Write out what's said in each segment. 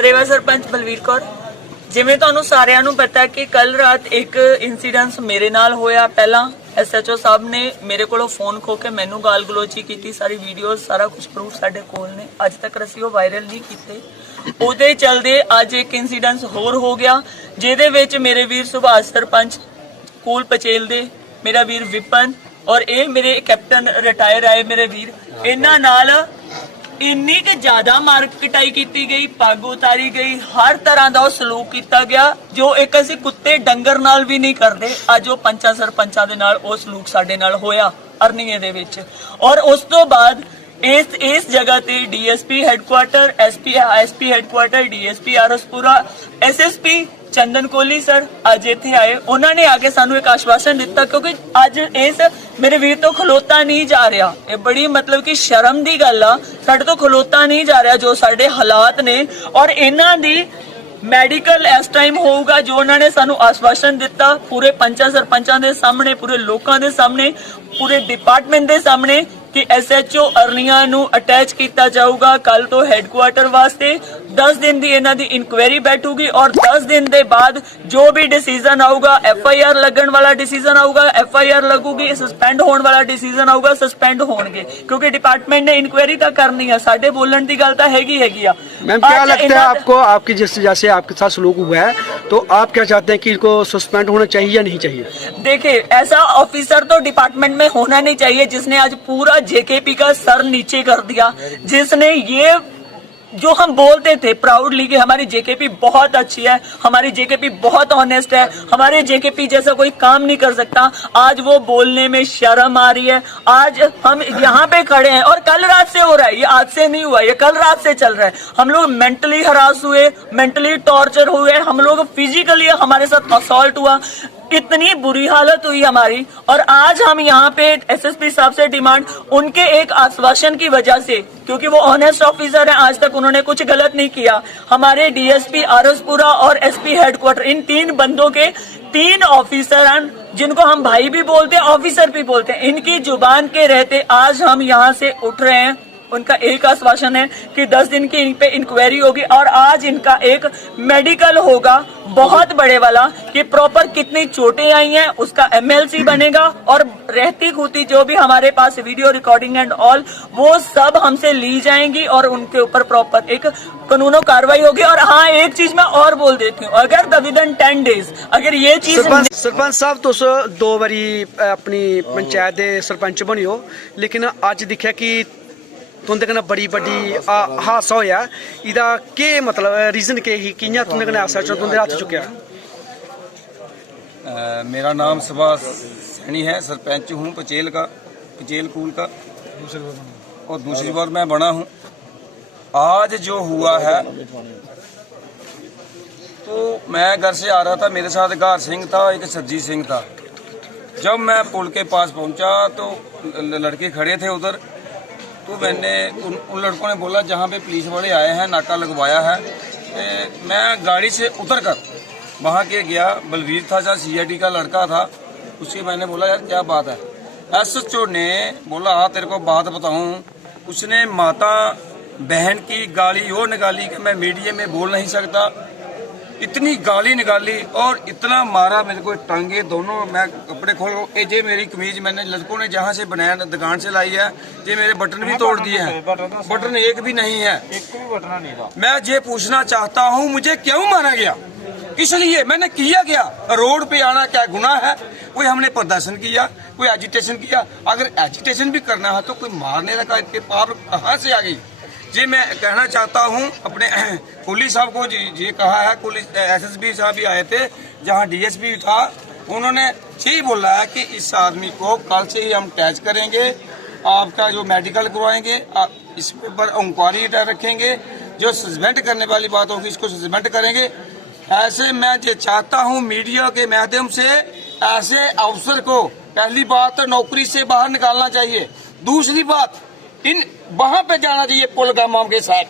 रेवा सरपंच बलवीर कौर। जिवें तुहानूं सारिआं नूं पता है कि कल रात एक इंसीडेंस मेरे नाल होया। पहला SHO साहब ने मेरे कोलों फोन खो के मैनूं गाल गलोची की, सारी वीडियोज़ सारा कुछ प्रूफ साडे कोल ने, अज तक असीं ओह वायरल नहीं कीते। ਉਹਦੇ चलदे अज एक इंसीडेंस होर हो गया जिहदे विच मेरे वीर सुभाष सरपंच कूल पचेल दे, मेरा वीर विपन और ये मेरे कैप्टन रिटायर आए मेरे वीर, इन्हां नाल इन्नी कि ज्यादा मार कटाई की गई, पग उतारी गई, हर तरह का सलूक किया गया जो एक असीं कुत्ते डंगर नाल भी नहीं करते। अज वो पंचा सरपंचा दे नाल वो सलूक साडे नाल होया अरनीए दे विच। और उस तो बाद इस जगह ते DSP headquarter, SP headquarter, DSP Araspura, SSP चंदन कोहली सर अज इत्थे आए। उन्होंने आके सानू एक आश्वासन दिता क्योंकि अज इस मेरे वीर तो खलोता नहीं जा रहा। ये बड़ी मतलब कि शर्म की गल आ, साडे तो खलोता नहीं जा रहा जो साडे हालात ने। और इन्हां दी मैडिकल इस टाइम होगा जो उन्होंने सानू आश्वासन दिता पूरे पंचा सरपंचा दे सामने, पूरे लोकां दे सामने, पूरे डिपार्टमेंट दे सामने कि SHO अरनिया नू अटैच किया जाऊगा कल तो हैडकुआटर वास्ते। 10 दिन की इन्हां दी इंक्वायरी बैठूगी और 10 दिन के बाद जो भी डिसीजन आऊगा, FIR लगन वाला डिसीजन आऊगा, FIR लगूगी, सस्पेंड होने वाला डिसीजन आऊगा, सस्पेंड होंगे क्योंकि डिपार्टमेंट ने इंक्वायरी तो करनी है। साडे बोलण दी गल तां हैगी आ। मैम क्या लगता है आपको, आपकी जिस जैसे आपके साथ सलूक हुआ है तो आप क्या चाहते हैं कि इनको सस्पेंड होना चाहिए या नहीं चाहिए? देखिए ऐसा ऑफिसर तो डिपार्टमेंट में होना नहीं चाहिए जिसने आज पूरा JKP का सर नीचे कर दिया, जिसने ये जो हम बोलते थे प्राउडली कि हमारी JKP बहुत अच्छी है, हमारी JKP बहुत ऑनेस्ट है, हमारे JKP जैसा कोई काम नहीं कर सकता, आज वो बोलने में शर्म आ रही है। आज हम यहाँ पे खड़े हैं और कल रात से हो रहा है, ये आज से नहीं हुआ, ये कल रात से चल रहा है। हम लोग मेंटली हरास हुए, मेंटली टॉर्चर हुए, हम लोग फिजिकली हमारे साथ असॉल्ट हुआ, इतनी बुरी हालत हुई हमारी। और आज हम यहाँ पे SSP साहब से डिमांड उनके एक आश्वासन की वजह से, क्योंकि वो ऑनेस्ट ऑफिसर हैं, आज तक उन्होंने कुछ गलत नहीं किया। हमारे DSP आरसपुरा और SP हेडक्वार्टर, इन 3 बंदों के 3 ऑफिसर हैं जिनको हम भाई भी बोलते हैं, ऑफिसर भी बोलते हैं। इनकी जुबान के रहते आज हम यहाँ से उठ रहे हैं। उनका एक आश्वासन है कि 10 दिन की इन पे इंक्वायरी होगी और आज इनका एक मेडिकल होगा बहुत बड़े वाला कि प्रॉपर कितनी चोटें आई हैं उसका MLC बनेगा और रहती खूती जो भी हमारे पास वीडियो रिकॉर्डिंग एंड ऑल वो सब हमसे ली जाएंगी और उनके ऊपर प्रॉपर एक कानूनो कार्रवाई होगी। और हाँ एक चीज मैं और बोल देती हूँ, अगर विदिन 10 डेज अगर ये चीज सरपंच साहब तुस 2 बारी अपनी पंचायत के सरपंच बने हो, लेकिन अज दिखा कि तुंदे कन्नै बड़ी बड्डी हादसा होया, इहदा केह् मतलब रीजन केह् ही, कि'यां तुंदे कन्नै SHO तुंदे हत्थ चुक्केआ? मेरा नाम सुभाष सैनी है, सरपंच हूँ पचेल कूल का और दूसरी बार मैं बना हूँ। आज जो हुआ है तो मैं घर से आ रहा था, मेरे साथ गार सिंह था, एक सरजीत सिंह था। जब मैं पुल के पास पहुंचा तो लड़के खड़े थे उधर, तो मैंने उन लड़कों ने बोला जहाँ पे पुलिस वाले आए हैं नाका लगवाया है। मैं गाड़ी से उतर कर वहाँ के गया, बलवीर था जहाँ CID का लड़का था, उससे मैंने बोला यार क्या बात है। SHO ने बोला हाँ तेरे को बात बताऊँ। उसने माता बहन की गाली वो निकाली कि मैं मीडिया में बोल नहीं सकता, इतनी गाली निकाली और इतना मारा मेरे को, टांगे दोनों, मैं कपड़े खोल ये मेरी कमीज मैंने लड़कों ने जहाँ से बनाया दुकान से लाई है, ये मेरे बटन भी तोड़ दिए हैं, बटन एक भी नहीं है, एक भी बटन नहीं था। मैं ये पूछना चाहता हूँ मुझे क्यों मारा गया, इसलिए मैंने किया गया, रोड पे आना क्या गुनाह है? कोई हमने प्रदर्शन किया, कोई एजिटेशन किया, अगर एजिटेशन भी करना है तो कोई मारने का इनके पार कहाँ से आ गई? जी मैं कहना चाहता हूँ अपने पुलिस साहब को, ये कहा है पुलिस SSP साहब भी आए थे, जहाँ DSP था, उन्होंने यही बोला है कि इस आदमी को कल से ही हम टैच करेंगे, आपका जो मेडिकल करवाएंगे, इस पर इंक्वायरी रखेंगे, जो सस्पेंड करने वाली बात होगी इसको सस्पेंड करेंगे। ऐसे मैं ये चाहता हूँ मीडिया के माध्यम से ऐसे अफसर को पहली बात नौकरी से बाहर निकालना चाहिए, दूसरी बात इन वहां पे जाना चाहिए पुल गामा के साथ,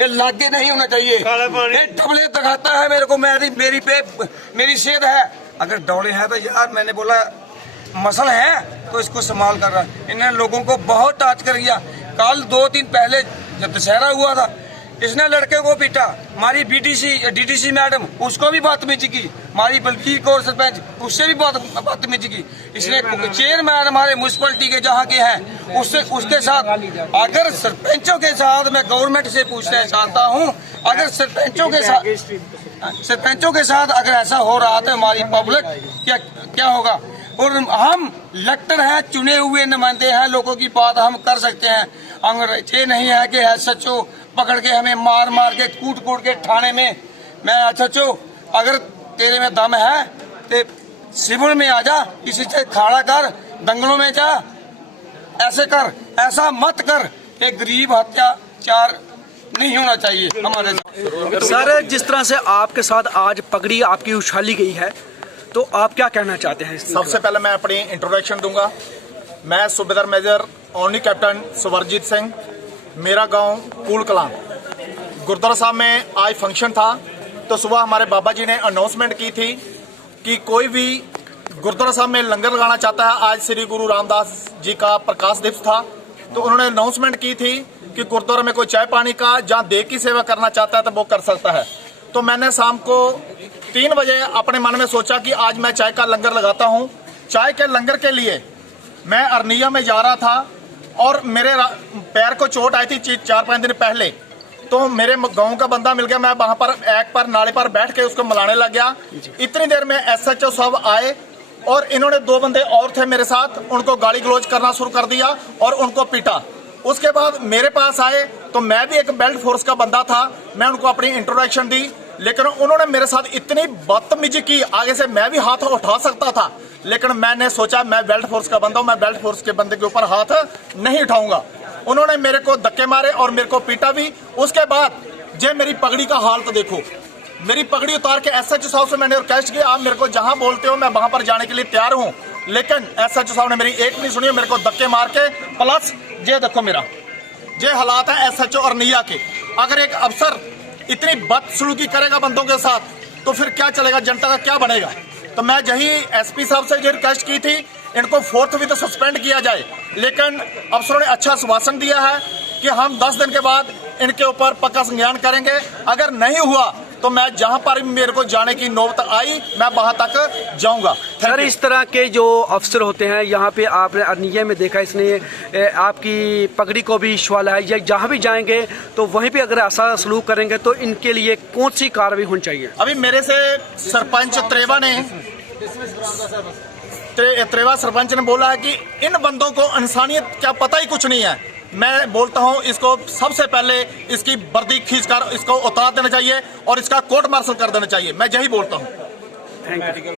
ये लागे नहीं होना चाहिए। ये डबले दिखाता है मेरे को, मेरी सेहत है, अगर डबले है तो यार मैंने बोला मसल है तो इसको संभाल कर रहा। इन्होंने लोगों को बहुत टाच कर दिया। कल 2 दिन पहले जब दशहरा हुआ था इसने लड़के को पीटा, हमारी डीटीसी मैडम उसको भी बदतमीजी की, हमारी बल्कि कौर सरपंच उससे भी बदतमीजी की। इसने चेयरमैन हमारे म्यूनसिपलिटी के जहाँ के हैं उसके साथ, अगर सरपंचों के साथ मैं गवर्नमेंट से पूछना चाहता हूँ, अगर सरपंचों के साथ अगर ऐसा हो रहा तो हमारी पब्लिक क्या होगा। और हम इलेक्टेड हैं, चुने हुए नुमाइंदे हैं, लोगों की बात हम कर सकते हैं। अगर ये नहीं है कि SHO पकड़ के हमें मार के कूट के थाने में, मैं SHO अगर तेरे में दम है तो सिविल में आ जा, किसी से खड़ा कर, दंगलों में जा, ऐसे कर, ऐसा मत कर। एक गरीब हत्याचार नहीं होना चाहिए हमारे साथ। सर, जिस तरह से आपके साथ आज पगड़ी आपकी उछाली गई है, तो आप क्या कहना चाहते हैं? सबसे पहले मैं अपनी इंट्रोडक्शन दूंगा। मैं सूबेदार मेजर ओनली कैप्टन सुवरजीत सिंह, मेरा गांव कूल कलां। गुरुद्वारा साहब में आज फंक्शन था, तो सुबह हमारे बाबा जी ने अनाउंसमेंट की थी कि कोई भी गुरुद्वारा साहब में लंगर लगाना चाहता है। आज श्री गुरु रामदास जी का प्रकाश दिवस था, तो उन्होंने अनाउंसमेंट की थी कि गुरुद्वारा में कोई चाय पानी का जहाँ देव की सेवा करना चाहता है तो वो कर सकता है। तो मैंने शाम को 3 बजे अपने मन में सोचा कि आज मैं चाय का लंगर लगाता हूँ। चाय के लंगर के लिए मैं अरनिया में जा रहा था और मेरे पैर को चोट आई थी 4-5 दिन पहले, तो मेरे गांव का बंदा मिल गया। मैं वहां पर एक पर नाले पर बैठ के उसको मिलाने लग गया। इतनी देर में SHO साहब आए और इन्होंने 2 बंदे और थे मेरे साथ, उनको गाली गलौज करना शुरू कर दिया और उनको पीटा। उसके बाद मेरे पास आए, तो मैं भी एक बेल्ट फोर्स का बंदा था, मैं उनको अपनी इंट्रोडक्शन दी, लेकिन उन्होंने मेरे साथ इतनी बदतमीजी की। आगे से मैं भी हाथ उठा सकता था, लेकिन मैंने सोचा मैं बेल्ट फोर्स का बंदा हूं, मैं बेल्ट फोर्स के बंदे के ऊपर हाथ नहीं उठाऊंगा। उन्होंने मेरे को धक्के मारे और मेरे को पीटा भी। उसके बाद जे मेरी पगड़ी का हालत देखो, मेरी पगड़ी उतार के SHO साहब से मैंने रिक्वेस्ट किया, आप मेरे को जहां बोलते हो मैं वहां पर जाने के लिए तैयार हूं, लेकिन SHO साहब ने मेरी एक नहीं सुनी, मेरे को धक्के मार के। प्लस ये देखो मेरा ये हालात है SHO अरनिया के। अगर एक अफसर इतनी बदसलूकी करेगा बंदों के साथ, तो फिर क्या चलेगा, जनता का क्या बनेगा। तो मैं यही SP साहब से ये रिक्वेस्ट की थी, इनको 4th भी तो सस्पेंड किया जाए, लेकिन अफसरों ने अच्छा आश्वासन दिया है कि हम 10 दिन के बाद इनके ऊपर पक्का संज्ञान करेंगे। अगर नहीं हुआ तो मैं जहां पर मेरे को जाने की नौबत आई मैं वहां तक जाऊंगा। सर, इस तरह के जो अफसर होते हैं, यहाँ पे आपने अरनिया में देखा, इसने आपकी पगड़ी को भी छुआला है, या जहाँ भी जाएंगे तो वहीं पे अगर ऐसा सलूक करेंगे तो इनके लिए कौन सी कार्रवाई होनी चाहिए? अभी मेरे से सरपंच त्रेवा सरपंच ने बोला है कि इन बंदों को इंसानियत क्या पता ही कुछ नहीं है। मैं बोलता हूं इसको सबसे पहले इसकी वर्दी खींचकर इसको उतार देना चाहिए और इसका कोर्ट मार्शल कर देना चाहिए। मैं यही बोलता हूं। Thank you.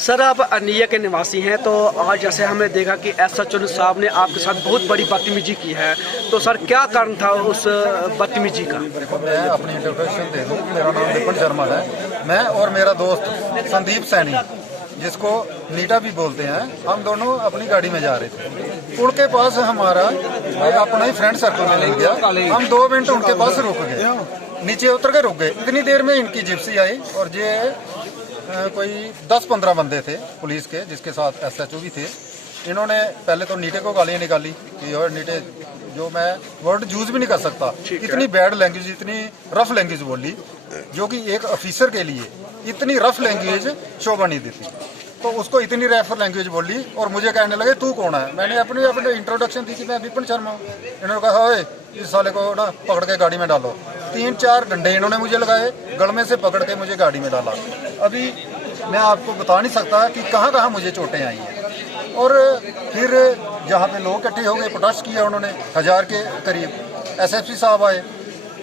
सर, आप अरनिया के निवासी हैं, तो आज जैसे हमने देखा कि SHO साहब ने आपके साथ बहुत बड़ी बदतमीजी की है, तो सर क्या कारण था उस बदतमीजी का? मैं अपनी इंट्रोडक्शन दे दूं। मेरा नाम विपिन शर्मा है। मैं और मेरा दोस्त संदीप सैनी, जिसको नीटा भी बोलते हैं, हम दोनों अपनी गाड़ी में जा रहे थे। पुल के पास हमारा अपना ही फ्रेंड सर्कल में मिल गया। हम 2 मिनट उनके पास रुक गए, नीचे उतर के रुक गए। इतनी देर में इनकी जिप्सी आई और ये कोई 10-15 बंदे थे पुलिस के, जिसके साथ SHO भी थे। इन्होंने पहले तो नीटे को गालियां निकाली कि और नीटे, जो मैं वर्ड यूज भी नहीं कर सकता, इतनी बैड लैंग्वेज, इतनी रफ लैंग्वेज बोली, जो कि एक ऑफिसर के लिए इतनी रफ लैंग्वेज शोभा नहीं देती। तो उसको इतनी रफ लैंग्वेज बोली और मुझे कहने लगे तू कौन है। मैंने अपनी इंट्रोडक्शन दी कि मैं विपिन शर्मा हूँ। इन्होंने कहा ओए इस साले को ना पकड़ के गाड़ी में डालो। 3-4 डंडे इन्होंने मुझे लगाए, गलमे से पकड़ के मुझे गाड़ी में डाला। अभी मैं आपको बता नहीं सकता कि कहाँ मुझे चोटें आई हैं। और फिर जहाँ पे लोग इकट्ठे हो गए, प्रोटेस्ट किया उन्होंने, 1000 के करीब। SSP साहब आए,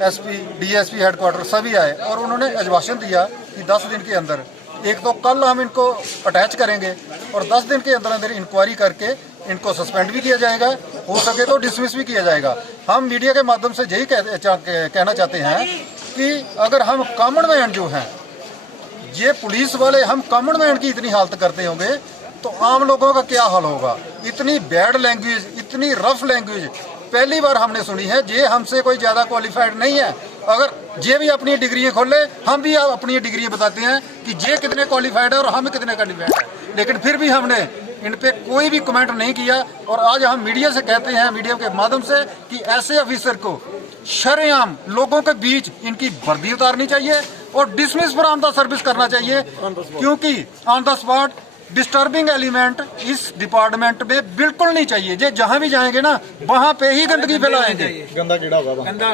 SP DSP हेडक्वार्टर सभी आए और उन्होंने आश्वासन दिया कि 10 दिन के अंदर, एक तो कल हम इनको अटैच करेंगे और 10 दिन के अंदर अंदर इंक्वायरी करके इनको सस्पेंड भी किया जाएगा, हो सके तो डिसमिस भी किया जाएगा। हम मीडिया के माध्यम से यही कहना चाहते हैं कि अगर हम कॉमन मैन जो हैं, ये पुलिस वाले हम कॉमन मैन की इतनी हालत करते होंगे तो आम लोगों का क्या हाल होगा। इतनी बैड लैंग्वेज, इतनी रफ लैंग्वेज पहली बार हमने सुनी है। ये हमसे कोई ज़्यादा क्वालिफाइड नहीं है। अगर ये भी अपनी डिग्री खोले, हम भी अपनी डिग्री बताते हैं कि ये कितने क्वालिफाइड है और हम कितने क्वालिफाइड है, लेकिन फिर भी हमने इन पे कोई भी कमेंट नहीं किया। और आज हम मीडिया से कहते हैं, मीडिया के माध्यम से, कि ऐसे ऑफिसर को शरेआम लोगों के बीच इनकी वर्दी उतारनी चाहिए और dismiss for on the service करना चाहिए, क्योंकि on the spot disturbing element इस डिपार्टमेंट में बिल्कुल नहीं चाहिए। जे जहां भी जाएंगे ना वहां पे ही गंदगी फैलाएंगे। गंदा कीड़ा होगा